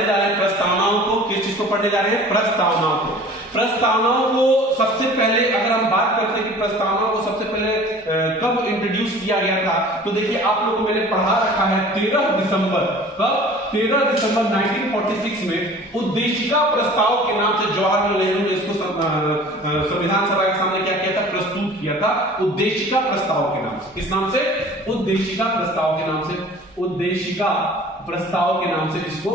पढ़ने जा रहे हैं प्रस्तावनाओं को। किस चीज को पढ़ने जा रहे हैं? प्रस्तावनाओं को। प्रस्तावनाओं को सबसे पहले अगर हम बात करते हैं कि प्रस्तावनाओं को सबसे पहले कब इंट्रोड्यूस किया गया था, तो देखिए आप लोगों को मैंने पढ़ा रखा है 13 दिसंबर। कब? 13 दिसंबर 1946 में उद्देशिका प्रस्ताव के नाम से जवाहरलाल नेहरू ने इसको संविधान सभा के सामने क्या किया था? प्रस्तुत किया था उद्देशिका प्रस्ताव के नाम से। किस नाम से? उद्देशिका प्रस्ताव के नाम से। उद्देशिका प्रस्ताव के नाम से इसको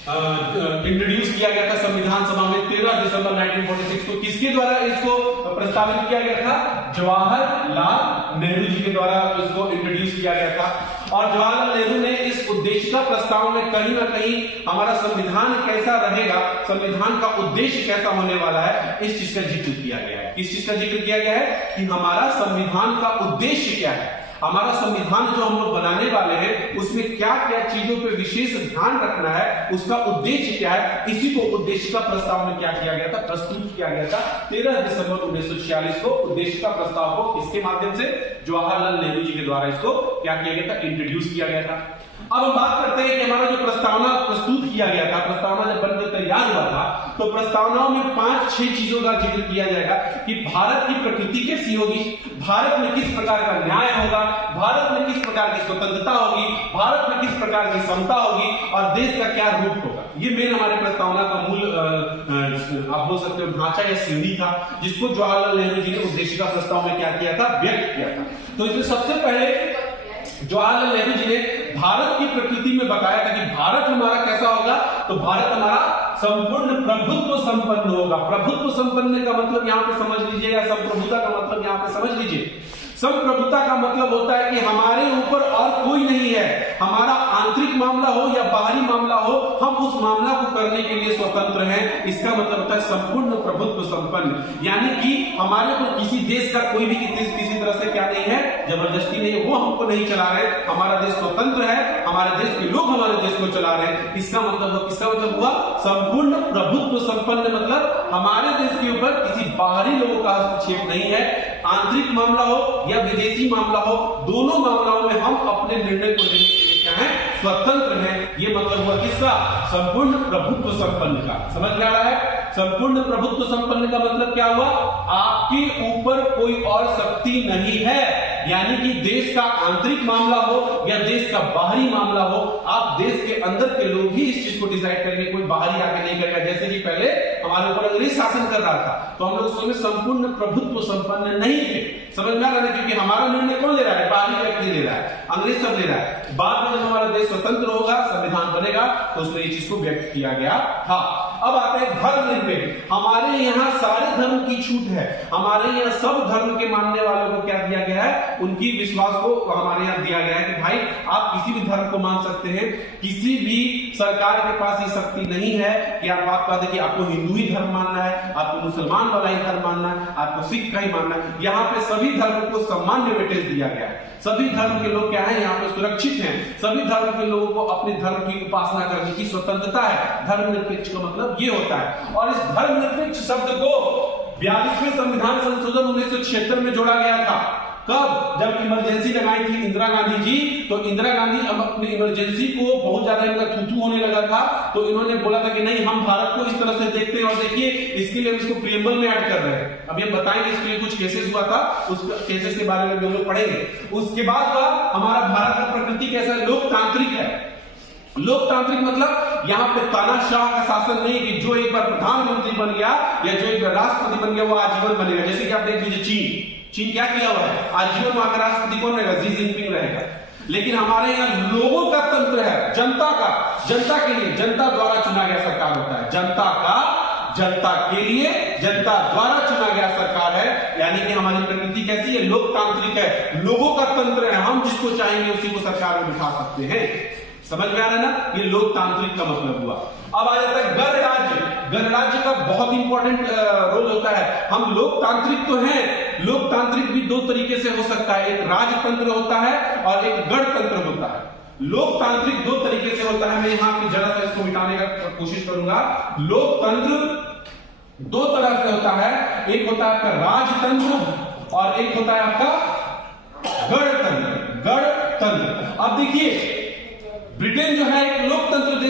इंट्रोड्यूस किया गया था संविधान सभा में 13 दिसंबर 1946 को। किसके द्वारा इसको प्रस्तावित किया गया था? जवाहरलाल नेहरू जी के द्वारा इसको इंट्रोड्यूस किया गया था। और जवाहरलाल नेहरू ने इस उद्देशिका प्रस्ताव में कहीं ना कहीं हमारा संविधान कैसा रहेगा, संविधान का उद्देश्य कैसा होने वाला है, इस चीज का जिक्र किया गया है। किस चीज का जिक्र किया गया है? कि हमारा संविधान का उद्देश्य क्या है, हमारा संविधान जो हम लोग बनाने वाले हैं उसमें क्या क्या चीजों पे विशेष ध्यान रखना है, उसका उद्देश्य क्या है, इसी को उद्देशिका प्रस्ताव में क्या किया गया था? प्रस्तुत किया गया था 13 दिसंबर 1946 को। उद्देशिका प्रस्ताव को किसके माध्यम से? जवाहरलाल नेहरू जी के द्वारा इसको क्या किया गया था? इंट्रोड्यूस किया गया था। अब हम बात करते हैं कि हमारा जो प्रस्तावना प्रस्तुत किया गया था, प्रस्तावना जब बनकर तैयार हुआ था, तो प्रस्तावनाओं में 5-6 चीजों का जिक्र किया जाएगा कि भारत की प्रकृति कैसी होगी, भारत में किस प्रकार का न्याय होगा, भारत में किस प्रकार की स्वतंत्रता होगी, भारत में किस प्रकार की समता होगी और देश का क्या रूप होगा। ये मेन हमारे प्रस्तावना का मूल आप बोल सकते हो ढांचा या सीढ़ी था, जिसको जवाहरलाल नेहरू जी ने उद्देशिका प्रस्ताव में क्या किया था? व्यक्त किया था। तो इसमें सबसे पहले जवाहरलाल नेहरू जी ने भारत की प्रकृति में बताया था कि भारत हमारा कैसा होगा, तो भारत हमारा संपूर्ण प्रभुत्व संपन्न होगा। प्रभुत्व संपन्न का मतलब यहां पे समझ लीजिए, या संप्रभुता का मतलब यहां पे समझ लीजिए। संप्रभुता का मतलब होता है कि हमारे ऊपर और कोई नहीं है, हमारा आंतरिक मामला हो या बाहरी मामला हो, हम उस मामला को करने के लिए स्वतंत्र हैं। इसका मतलब होता है संपूर्ण प्रभुत्व संपन्न, यानी कि हमारे ऊपर किसी देश का कोई भी किसी तरह से क्या नहीं है, जबरदस्ती नहीं है, वो हमको नहीं चला रहे। हमारा देश स्वतंत्र है, हमारे देश के लोग हमारे देश को चला रहे हैं। इसका मतलब हुआ संपूर्ण प्रभुत्व संपन्न, मतलब हमारे देश के ऊपर किसी बाहरी लोगों का हस्तक्षेप नहीं है। आंतरिक मामला हो या विदेशी मामला हो, दोनों मामलों में हम अपने निर्णय को लेने के लिए क्या है? स्वतंत्र हैं। ये मतलब हुआ किसका? संपूर्ण प्रभुत्व संपन्न का। समझ में आ रहा है? संपूर्ण प्रभुत्व संपन्न का मतलब क्या हुआ? आपके ऊपर कोई और शक्ति नहीं है, यानी कि देश का आंतरिक मामला हो या देश का बाहरी मामला हो, आप देश के अंदर के लोग ही इस चीज को डिसाइड करेंगे, कोई बाहरी आके नहीं करेगा। जैसे कि पहले हमारे ऊपर अंग्रेज शासन कर रहा था, तो हम लोग उसमें संपूर्ण प्रभुत्व संपन्न नहीं थे। समझ में आ रहा है? क्योंकि हमारा निर्णय कौन ले रहा है? बाहरी व्यक्ति ले रहा है, अंग्रेज सब ले रहा है। बाद में जब हमारा देश स्वतंत्र होगा, संविधान बनेगा, तो उसमें ये चीज को व्यक्त किया गया था। अब आते हैं धर्मनिरपेक्ष। हमारे यहाँ सारे धर्म की छूट है, हमारे यहाँ सब धर्म के मानने वालों को क्या दिया गया है? उनकी विश्वास को हमारे यहाँ दिया गया है कि भाई आप किसी भी धर्म को मान सकते हैं, किसी भी सरकार के पास ये शक्ति नहीं है कि आप बात कर दें कि आपको हिंदू ही धर्म मानना है, आपको मुसलमान वाला ही धर्म मानना है, आपको सिख का ही मानना है। यहाँ पे सभी धर्म को सामान्य वेटेज दिया गया है। सभी धर्म के लोग क्या है? यहाँ पे सुरक्षित हैं। सभी धर्म के लोगों को अपने धर्म की उपासना करने की स्वतंत्रता है। धर्मनिरपेक्ष का मतलब ये होता है। और इस धर्मनिरपेक्ष शब्द को 42वें संविधान संशोधन 1976 में जोड़ा गया था। कब? जब इमरजेंसी लगाई थी इंदिरा गांधी जी, तो इंदिरा गांधी अब अपनी इमरजेंसी को बहुत ज्यादा इनका थूथू होने लगा था, तो इन्होंने बोला था कि नहीं, हम भारत को इस तरह से देखते हैं और देखिए इसके लिए हम इसको प्रीएम्बल में ऐड कर रहे हैं। अब ये बताएंगे इसके लिए कुछ केसेस हुआ था, उस केसेस के बारे में भी हम लोग पढ़ेंगे। उसके बाद का हमारा भारत का प्रकृति कैसा है? लोकतांत्रिक है। लोकतांत्रिक मतलब यहाँ पे तानाशाह का शासन नहीं कि जो एक बार प्रधानमंत्री बन गया या जो एक बार राष्ट्रपति बन गया वो आजीवन बनेगा। जैसे कि आप देख लीजिए चीन क्या किया हुआ है? आजीवन वहां का राष्ट्रपति कौन रहेगा? शी जिनपिंग रहेगा। लेकिन हमारे यहाँ लोगों का तंत्र है, जनता का, जनता के लिए, जनता द्वारा चुना गया सरकार होता है। जनता का, जनता के लिए, जनता द्वारा चुना गया सरकार है। यानी कि हमारी प्रकृति कैसी है? लोकतांत्रिक है, लोगों का तंत्र है। हम जिसको चाहेंगे उसी को सरकार में बिठा सकते हैं। समझ में आ रहा है ना? ये लोकतांत्रिक का मतलब हुआ। अब आ जाता है गणराज्य। गणराज्य का बहुत इंपॉर्टेंट रोल होता है। हम लोकतांत्रिक तो हैं, लोकतांत्रिक भी दो तरीके से हो सकता है, एक राजतंत्र होता है और एक गणतंत्र होता है। लोकतांत्रिक दो तरीके से होता है। मैं यहां पे जरा सा इसको मिटाने का कोशिश करूंगा। लोकतंत्र दो तरह से होता है, एक होता है आपका राजतंत्र और एक होता है आपका गणतंत्र। गणतंत्र, अब देखिए ब्रिटेन जो है एक लोकतंत्र देश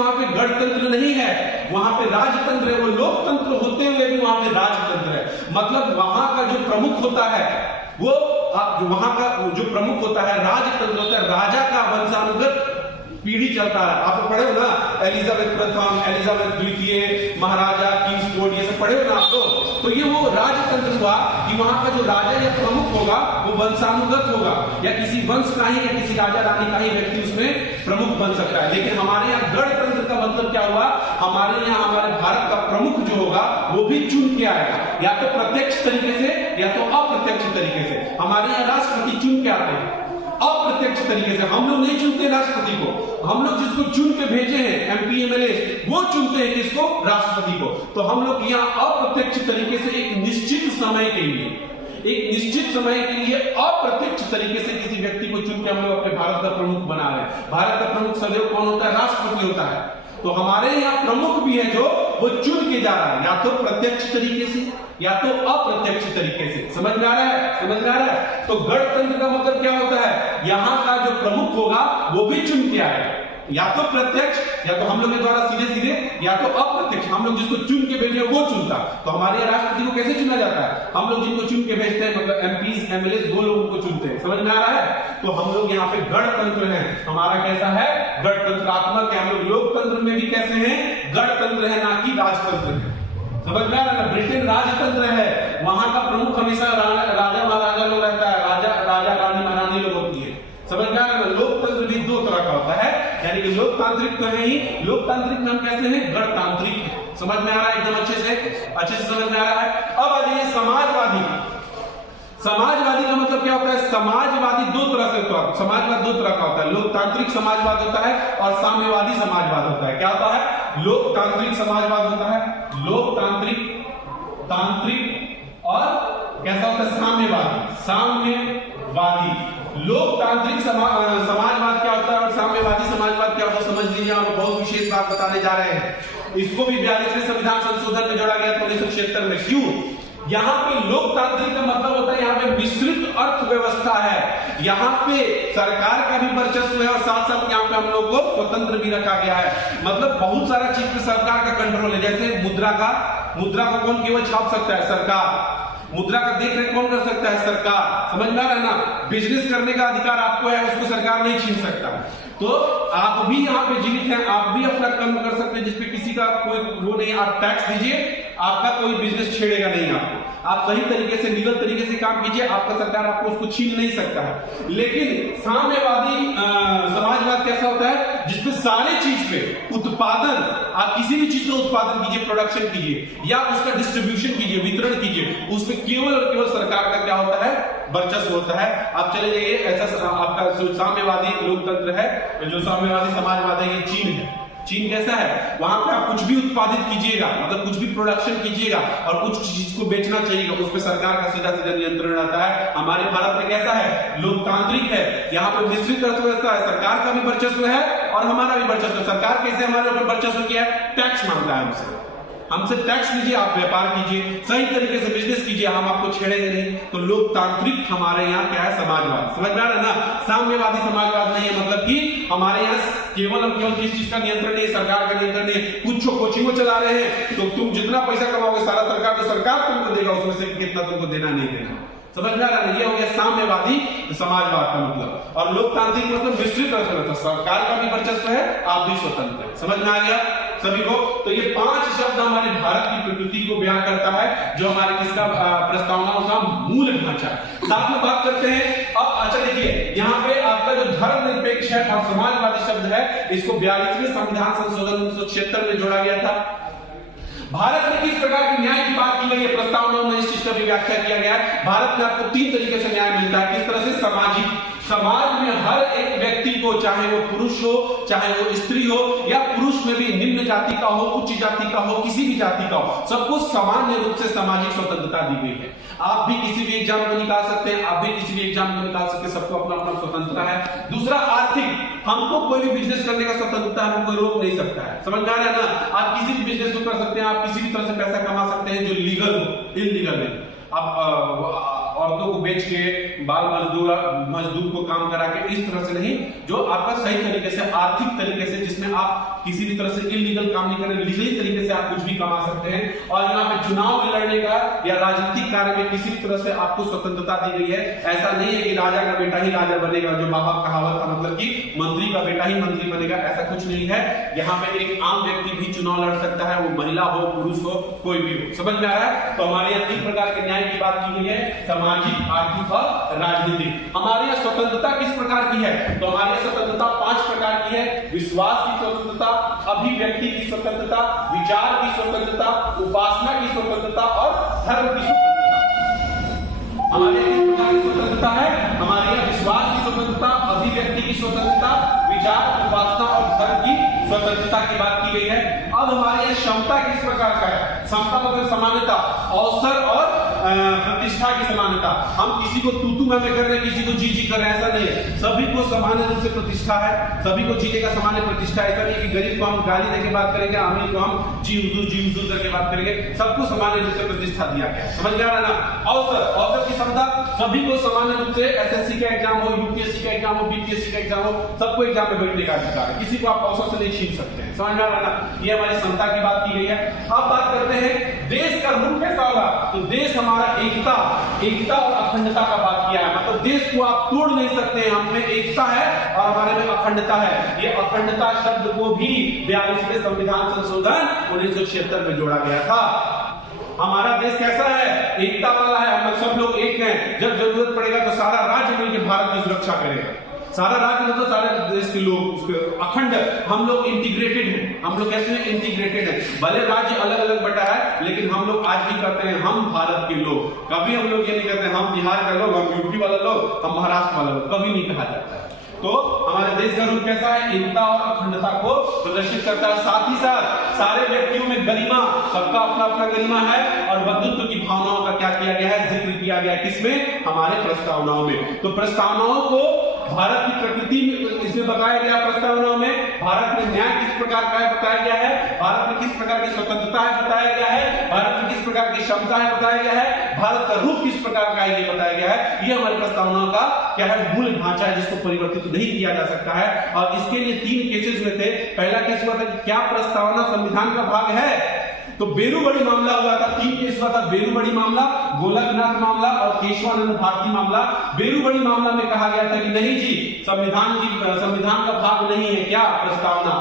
वहां पे गणतंत्र नहीं है, वहां पे राजतंत्र है। वो लोकतंत्र होते हुए भी वहां पे राजतंत्र है। मतलब वहां का जो प्रमुख होता है वो वहां का जो प्रमुख होता है राजतंत्र होता है, राजा का वंशानुगत पीढ़ी चलता है। आप पढ़े हो ना, एलिजाबेथ प्रथम, एलिजाबेथ द्वितीय, महाराजा, किंग्स कोर्ट, ये सब पढ़े हो ना आप लोग। तो ये वो राजतंत्र हुआ कि वहां का जो राजा या प्रमुख होगा वो वंशानुगत होगा, या किसी वंश का ही या किसी राजा रानी का ही व्यक्ति उसमें प्रमुख बन सकता है। लेकिन हमारे यहाँ गणतंत्र का मतलब क्या हुआ, हमारे यहाँ हमारे भारत का प्रमुख जो होगा वो भी चुन के आएगा, या तो प्रत्यक्ष तरीके से या तो अप्रत्यक्ष तरीके से। हमारे यहाँ राष्ट्रपति चुन के आते हैं अप्रत्यक्ष तरीके से, हम लोग नहीं चुनते राष्ट्रपति को, हम लोग जिसको चुन के भेजे हैं एमपी एमएलए वो चुनते हैं किसको, राष्ट्रपति को। तो हम लोग यहाँ अप्रत्यक्ष तरीके से एक निश्चित समय के लिए अप्रत्यक्ष तरीके से किसी व्यक्ति को चुन के हम लोग अपने भारत का प्रमुख बना रहे हैं। भारत का प्रमुख सदैव कौन होता है, राष्ट्रपति होता है। तो हमारे यहाँ प्रमुख भी है जो वो चुन के जा रहा है, या तो प्रत्यक्ष तरीके से या तो अप्रत्यक्ष तरीके से। समझ में आ रहा है, समझ में आ रहा है। तो गणतंत्र का मतलब क्या होता है, यहाँ का जो प्रमुख होगा वो भी चुन के आएगा, या तो प्रत्यक्ष या तो हम लोग के द्वारा सीधे सीधे, या तो अप्रत्यक्ष, हम लोग जिसको चुन के भेजे वो चुनता। तो हमारे यहाँ राष्ट्रपति को कैसे चुना जाता है, हम लोग जिनको चुन के भेजते हैं, मतलब एमपीज एमएलए वो लोगों को चुनते हैं। समझ में आ रहा है। तो हम लोग यहाँ पे गणतंत्र है, हमारा कैसा है, गणतंत्रात्मक है। हम लोग लोकतंत्र में भी कैसे हैं, गणतंत्र है, ना कि राजतंत्र है। समझ में आ रहा है। ब्रिटेन राजतंत्र है, वहां का प्रमुख हमेशा राजा महाराजा लोग रहता है, राजा रानी महारानी लोग होती है। समझ में आ रहा है। लोकतंत्र भी दो तरह का होता है, यानी कि लोकतांत्रिक तो है ही, लोकतांत्रिक में हम कैसे हैं, गणतांत्रिक। समझ में आ रहा है, एकदम अच्छे से समझ में आ रहा है। अब आ जाइए समाजवादी। समाजवादी का मतलब क्या होता है, समाजवादी दो तरह से होता है, समाजवाद दो तरह का होता है। लोकतांत्रिक समाजवाद होता है और साम्यवादी समाजवाद होता है। क्या होता है, लोकतांत्रिक समाजवाद होता है, लोकतांत्रिक तांत्रिक और कैसा होता है, साम्यवादी। लोकतांत्रिक समाजवाद क्या होता है और साम्यवादी समाजवाद क्या होता है, समझ लीजिए। आप बहुत विशेष बात बताने जा रहे हैं। इसको भी 42वें संविधान संशोधन में जोड़ा गया 1976 में। क्यों, यहाँ पे लोकतांत्रिक का मतलब होता है यहाँ पे मिश्रित अर्थव्यवस्था है, यहाँ पे सरकार का भी वर्चस्व है और साथ साथ यहाँ पे हम लोग को स्वतंत्र भी रखा गया है। मतलब बहुत सारा चीज पे सरकार का कंट्रोल है। जैसे मुद्रा को कौन केवल छाप सकता है, सरकार। मुद्रा का देख रेख कौन कर सकता है, सरकार। समझ में आ रहा है ना। बिजनेस करने का अधिकार आपको है, उसको सरकार नहीं छीन सकता। तो आप भी यहाँ पे जीवित हैं, आप भी अपना कर्म कर सकते हैं जिसपे किसी का कोई वो नहीं। आप टैक्स दीजिए, आपका कोई बिजनेस छेड़ेगा नहीं आपको। आप सही तरीके से लीगल तरीके से काम कीजिए, आपका सरकार आपको उसको छीन नहीं सकता है। लेकिन साम्यवादी समाजवाद कैसा होता है, जिसपे सारे चीज पे उत्पादन, आप किसी भी चीज का उत्पादन कीजिए, प्रोडक्शन कीजिए या उसका डिस्ट्रीब्यूशन कीजिए, वितरण कीजिए, उसपे केवल और केवल सरकार का क्या होता है, वर्चस्व होता है। आप चले जाइए, ऐसा आपका साम्यवादी लोकतंत्र है, जो साम्यवादी समाजवाद है, ये चीन है। चीन कैसा है, वहां पे आप कुछ भी उत्पादित कीजिएगा, मतलब कुछ भी प्रोडक्शन कीजिएगा और कुछ चीज को बेचना चाहिएगा, उस पर सरकार का सीधा सीधा नियंत्रण रहता है। हमारे भारत में कैसा है, लोकतांत्रिक है, यहाँ पे मिश्रित अर्थव्यवस्था है, सरकार का भी वर्चस्व है और हमारा भी वर्चस्व है। सरकार कैसे हमारे ऊपर वर्चस्व किया है, टैक्स मांगता है हमसे टैक्स लीजिए, आप व्यापार कीजिए, सही तरीके से बिजनेस कीजिए, हम आपको छेड़ेंगे नहीं। तो लोकतांत्रिक हमारे यहाँ क्या है, समाजवाद। समझ में आ रहा है ना। साम्यवादी समाजवाद नहीं है, मतलब कि हमारे यहाँ केवल और केवल किस चीज का नियंत्रण नहीं है, सरकार का नियंत्रण नहीं है। कुछ कोचिंग चला रहे हैं तो तुम जितना पैसा कमाओगे सारा सरकार, तो सरकार तुमको देगा, उसमें से कितना तुमको देना नहीं देना। समझ में आ रहा है। ये हो गया साम्यवादी समाजवाद का मतलब। और लोकतांत्रिक मतलब मिश्रित अर्थव्यवस्था, सरकार का भी वर्चस्व है, आप भी स्वतंत्र है। समझ में आ गया सभी को। तो ये 5 शब्द हमारे भारत की प्रकृति को बयां करता है, जो हमारे किसका प्रस्तावनाओं का मूल ढांचा है। साथ में बात करते हैं अब। अच्छा देखिए, यहाँ पे आपका जो धर्मनिरपेक्ष है और समाजवादी शब्द है, इसको 42वें संविधान संशोधन 1976 में जोड़ा गया था। भारत में किस प्रकार की न्याय की बात की गई है, प्रस्तावना में इस चीज का भी व्याख्या किया गया है। भारत में आपको 3 तरीके से न्याय मिलता है। किस तरह से, सामाजिक, समाज में हर एक व्यक्ति को, चाहे वो पुरुष हो चाहे वो स्त्री हो, या पुरुष में भी निम्न जाति का हो, उच्च जाति का हो, किसी भी जाति का हो, सबको सामान्य रूप से सामाजिक स्वतंत्रता दी गई है। आप भी किसी भी एग्जाम को निकाल सकते हैं, आप भी किसी भी एग्जाम को निकाल सकते हैं, सबको अपना अपना स्वतंत्रता है। दूसरा, आर्थिक, हमको कोई भी बिजनेस करने का स्वतंत्रता है, हमको रोक नहीं सकता है। समझ में आ रहा है ना। आप किसी भी बिजनेस को कर सकते हैं, आप किसी भी तरह से पैसा कमा सकते हैं, जो लीगल हो, इनलीगल नहीं। आप औरतों को बेच के, बाल मजदूर को काम करा के, इस तरह से नहीं, जो आपका सही तरीके से, आर्थिक तरीके से, जिसमें जिसमें आप किसी भी तरह से इलीगल काम नहीं करें, लीगली तरीके से आप कुछ भी कमा सकते हैं। और यहाँ पे चुनाव में लड़ने का या राजनीतिक कार्य में किसी भी तरह से आपको स्वतंत्रता दी गई है। ऐसा नहीं है कि राजा का बेटा ही राजा बनेगा, जो बाबा कहावत था, मतलब कि मंत्री का बेटा ही मंत्री बनेगा, ऐसा कुछ नहीं है। यहाँ पे एक आम व्यक्ति भी चुनाव लड़ सकता है, वो महिला हो, पुरुष हो, कोई भी हो। समझ में आ रहा है? तो हमारे यहाँ 3 प्रकार के न्याय की बात की गई है, सामाजिक, आर्थिक और राजनीतिक। हमारे यहाँ स्वतंत्रता किस प्रकार की है? तो हमारे यहाँ स्वतंत्रता 5 प्रकार की है। विश्वास की स्वतंत्रता, अभिव्यक्ति की स्वतंत्रता, विचार की स्वतंत्रता, उपासना की स्वतंत्रता और धर्म की स्वतंत्रता। हमारे किस प्रकार की स्वतंत्रता है? हमारे यहाँ विश्वास की स्वतंत्रता, अभिव्यक्ति की स्वतंत्रता, विचार, उपासना और धर्म की स्वतंत्रता की बात की गई है। अब हमारे यहाँ क्षमता किस प्रकार का है? क्षमता मतलब समानता, अवसर और प्रतिष्ठा की समानता। हम किसी को तू मैं कर रहे हैं, किसी को जी कर रहे हैं, ऐसा नहीं है। सभी को समान रूप से प्रतिष्ठा है, सभी को जीने का समान प्रतिष्ठा। ऐसा नहीं कि गरीब को हम गाली देके बात करेंगे, अमीर को हम जी हुजूर करके बात करेंगे। सबको समान रूप से प्रतिष्ठा दिया गया। समझ में आ रहा है ना? अवसर की क्षमता, सभी को समान रूप से एसएससी का एग्जाम हो, यूपीएससी का एग्जाम हो, बीपीएससी का एग्जाम हो, सबको एग्जाम में बैठने का अधिकार है। किसी को आप अवसर से नहीं छीन सकते हैं। समझ में आ रहा है ना? ये हमारी क्षमता की बात की गई है। अब बात करते हैं देश का रूप कैसा होगा? तो देश हमारा एकता और अखंडता का बात किया है। मतलब देश को आप तोड़ नहीं सकते हैं। हम में एकता है और हमारे में अखंडता है। ये अखंडता शब्द को भी 42वें संविधान संशोधन 1976 में जोड़ा गया था। हमारा देश कैसा है? एकता वाला है। हम सब लोग एक हैं। जब जरूरत पड़ेगा तो सारा राज्य मिलकर भारत की सुरक्षा करेगा। सारा राज्य मतलब सारे देश के लोग उसके अखंड। हम लोग इंटीग्रेटेड हैं। हम लोग कैसे हैं? इंटीग्रेटेड हैं। भले राज्य अलग अलग बटा है, लेकिन हम लोग आज भी कहते हैं हम भारत के लोग। कभी हम लोग ये नहीं कहते हम बिहार के लोग, हम यूपी वाले लोग, हम महाराष्ट्र वाले लोग, कभी नहीं कहा जाता है। तो हमारे देश का रूप कैसा है? एकता और अखंडता को प्रदर्शित करता है। साथ ही साथ सारे व्यक्तियों में गरिमा, सबका अपना अपना गरिमा है और बंधुत्व की भावनाओं का क्या किया गया है? जिक्र किया गया है। किसमें? हमारे प्रस्तावनाओं में। तो प्रस्तावनाओं को भारत की प्रकृति में इसमें बताया गया। प्रस्तावनाओं में भारत में न्याय किस प्रकार का है बताया गया है, भारत में किस प्रकार की स्वतंत्रता है बताया गया है, भारत में किस प्रकार की क्षमता है बताया गया है, भारत का रूप किस प्रकार का है ये बताया गया है। ये हमारी प्रस्तावनाओं का क्या है? मूल ढांचा है, जिसको परिवर्तित नहीं किया जा सकता है। और इसके लिए 3 केसेस हुए थे। पहला केस हुआ था कि क्या प्रस्तावना संविधान का भाग है? तो बेरूबड़ी मामला हुआ था। 3 केस हुआ था। बेरूबड़ी मामला, गोलकनाथ मामला और केशवानंद भारती मामला। बेरूबड़ी मामला में कहा गया था कि नहीं जी, संविधान का भाग नहीं है क्या प्रस्तावना।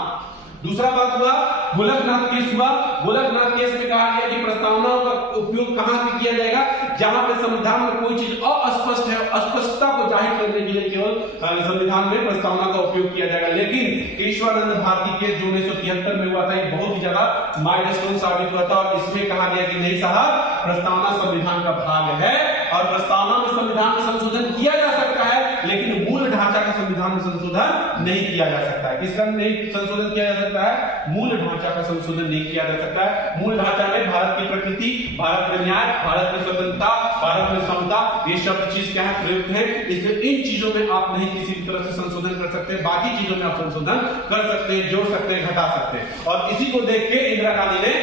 दूसरा बात हुआ गोलकनाथ केस हुआ। गोलकनाथ केस में कहा गया कि प्रस्तावनाओं का उपयोग कहां पे किया जाएगा? जहां पे संविधान में कोई चीज अस्पष्ट है, अस्पष्टता को जाहिर करने के लिए केवल संविधान में प्रस्तावना का उपयोग किया जाएगा। लेकिन केशवानंद भारती केस जो 1973 में हुआ था, ये बहुत ही ज्यादा माइलस्टोन साबित हुआ था। और इसमें कहा गया कि नहीं साहब, प्रस्तावना संविधान का भाग है और प्रस्तावना में संविधान में संशोधन किया जा सकता है, लेकिन मूल ढांचा का संविधान में संशोधन नहीं किया जा सकता है। किसका नहीं संशोधन किया जा सकता है? मूल ढांचा का संशोधन नहीं किया जा सकता है। मूल ढांचा में भारत की प्रकृति, भारत में न्याय, भारत में स्वतंत्रता, भारत में समता, ये शब्द चीज क्या है? प्रयुक्त है। इसलिए इन चीजों में आप नहीं किसी भी तरह से संशोधन कर सकते। बाकी चीजों में आप संशोधन कर सकते हैं, जोड़ सकते हैं, घटा सकते हैं। और इसी को देख के इंदिरा गांधी ने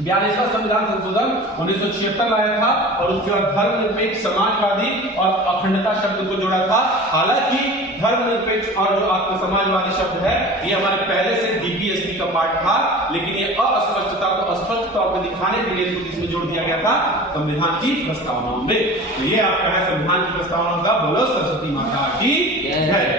42वां संविधान संशोधन 1976 लाया था और उसके बाद धर्मनिरपेक्ष, समाजवादी और अखंडता शब्द को जोड़ा था। हालांकि धर्मनिरपेक्ष और जो आपका समाजवादी शब्द है, ये हमारे पहले से डीपीएसपी का पार्ट था, लेकिन ये अस्पष्टता को स्पष्ट तौर पर दिखाने के लिए इसको किसमें जोड़ दिया गया था? संविधान की प्रस्तावनाओं में। तो ये आपका है संविधान की प्रस्तावनाओं का। बोलो सरस्वती माता की जय।